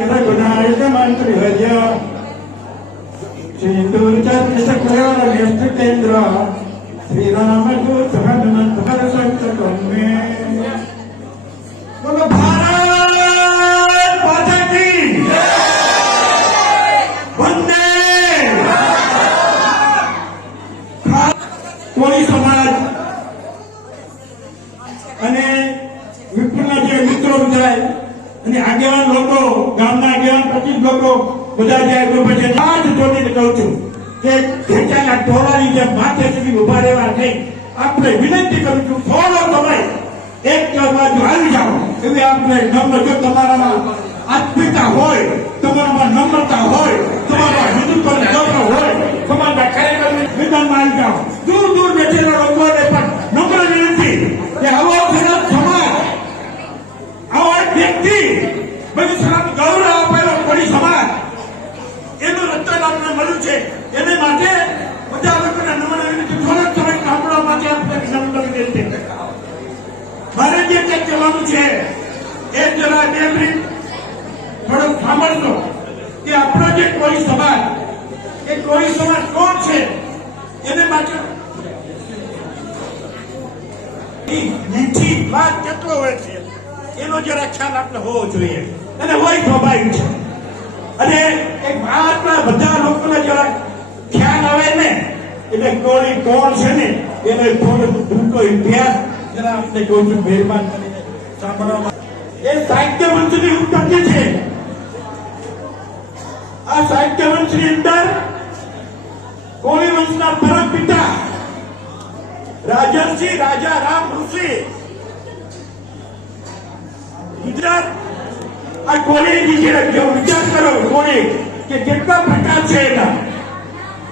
వినాయక మంత్రి హజ శ్రీ దూర్జ కృష్ణ కేంద్ర శ్రీరామదూత અને આગેવાન લોકો, ગામના આગેવાન, પચીસ લોકો બધા જે ગ્રુપ છે. જ જોડીને કહું છું કે ખેંચાના ટોળાની જેમ માથે સુધી ઊભા રહેવા નહીં. આપણે વિનંતી કરું છું, થોડો સમય એક બાજુ આવી જાઓ. એવી આપણે નમ્ર જો તમારામાં આત્મિકતા હોય, તમારામાં નમ્રતા હોય તમારામાં હિન્દુત્વની ગૌરવ હોય તમારા ખરેખર મેદાનમાં આવી જાઓ દૂર દૂર બેઠેલા લોકોને પણ નમ્ર વિનંતી કે આવો ખેડૂત સમાજ આવો એક વ્યક્તિ બધી ગૌરવ આપેલો કોળી સમાજ, એનું આપણને મળ્યું છે. એને માટે બધા લોકોને નમન વિનંતી થોડોક સમય સાંભળવા માટે નમ્ર વિનંતી મારે જે કંઈક કહેવાનું છે, એ જરા બે મિનિટ થોડુંક સાંભળજો કે આપણો જે કોળી સમાજ, એ કોળી સમાજ કોણ છે? એને માટે મીઠી વાત કેટલો હોય છે? એનો જરા ખ્યાલ આપણે હોવો જોઈએ. અને હોય સ્વાભાવિક છે. અને એક ભારતના બધા લોકોને જરા ખ્યાલ આવે ને, એટલે કોળી કોણ છે ને, એનો થોડો ટૂંકો ઇતિહાસ જરા આપણે કહું છું મહેરબાન કરીને સાંભળવા એ સાહિત્ય મંચની ઉત્પત્તિ છે, આ સાહિત્ય મંચની અંદર કોળી વંશના પરમ પિતા રાજર્ષિ રાજા રામ ઋષિ ગુજરાત આ કોળી જે જો વિચાર કરો કોળી કે કેટલા પ્રકાર છે એના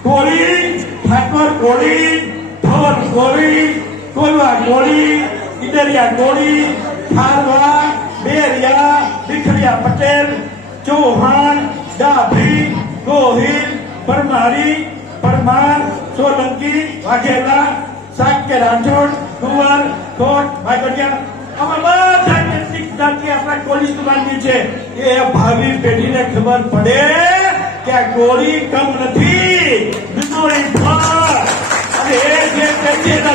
કોળી ઠાકોર કોળી ધવર કોળી કોલવા કોળી ઈડરિયા કોળી ખારવા બેરિયા ભીખરિયા પટેલ ચૌહાણ ડાભી ગોહિલ પરમારી પરમાર સોલંકી વાઘેલા સાક્ય રાઠોડ કુંવર કોટ ભાગડિયા આમાં બધા કેટલીક આપણે આપણા કોળી છે? એ ભાવિ પેઢીને ખબર પડે કે કોળી કમ નથી.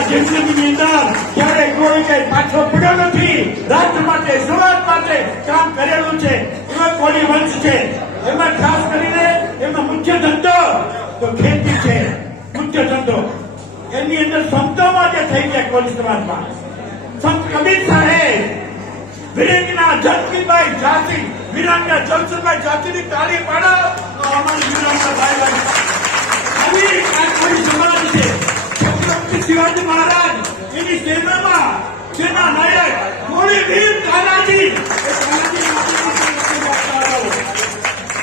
જિંદગીની અંદર ક્યારે કોઈ કઈ પાછો પડ્યો નથી. રાષ્ટ્ર માટે સમાજ માટે કામ કરેલું છે. એમાં કોળી વંશ છે. એમાં ખાસ કરીને એમનો મુખ્ય ધંધો તો ખેતી છે. મુખ્ય ધંધો. એની અંદર સંતોમાં જે થઈ ગયા કોળી સમાજમાં સંત કબીર સાહેબ વિરેંગના જનકીભાઈ જાતિ વિરાંગા જલસરભાઈ જાતિની તાળી પાડો. તો અમારી વિરાંગા ભાઈ ભાઈ સમાજ શિવાજી મહારાજ, એની સેનામાં સેના નાયક કોળી તાનાજી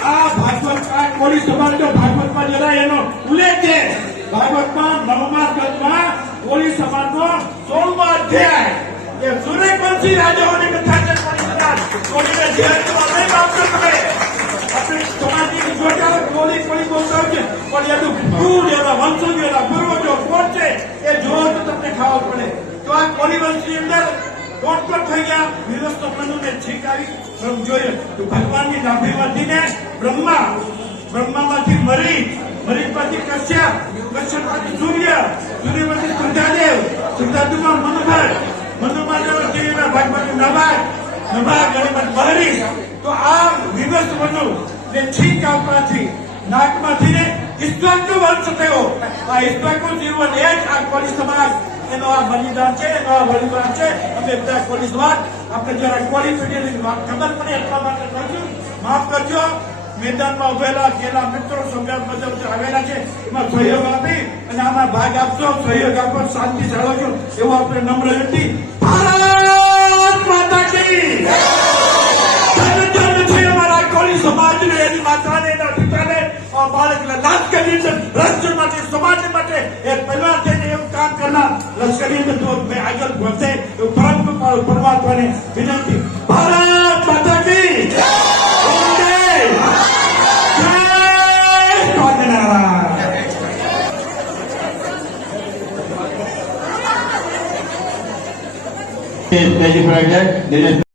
આ ભાગવત આ કોળી સમાજનો ભાગવતમાં જરા એનો ઉલ્લેખ છે. ભાગવતમાં નવમા સ્કંદમાં કોળી સમાજનો સોળમો અધ્યાય. એ સૂર્યવંશી રાજાઓની કથા છે કોળી સમાજ કોળીને જે અર્થમાં નહીં આપશો તમે. આપણે સમાજની જોટારો કોળી કોળી બોલતા છે પણ એનું કુળ એના વંશજો, એના પૂર્વજો કોણ છે? એ જોવો તો તમને ખાવા પડે. તો આ કોળી વંશની અંદર કોણ કોણ થઈ ગયા? વિરસ્તો મનુને છીક આવી જોયું તો ભગવાનની નાભીમાંથી ને બ્રહ્મા, બ્રહ્મામાંથી મરી મરી પછી કશ્યપ કશ્યપ સૂર્ય, સૂર્યમાંથી સુધાદેવ સુધાદેવમાં મનુભાઈ મનુમાં જીવીના ભાગમાંથી ગણિમત બહરી, તો આ વિવસ્ત મનુ ને છીક આપવાથી નાકમાંથી ને ઈશ્વરનો વંશ થયો. આ ઈશ્વરનું જીવન એ જ આ કોળી સમાજ, એનો આ બલિદાન છે, એનો આ બલિદાન છે. અમે બધા કોળી સમાજ, આપણે જયારે કોળી પેઢીની વાત ખબર પડે એટલા માટે કહ્યું માફ કરજો, મેદાનમાં ઉભેલા ગયેલા મિત્રો સંગ્રામ બધા આવેલા છે, એમાં સહયોગ આપી અને આમાં ભાગ આપશો સહયોગ આપો, શાંતિ જાળવજો. એવું આપણે નમ્ર વિનંતી એવું પરમ પરમાત્માને વિનંતી. ભારત માતા કી Thank you જાય દિનેશ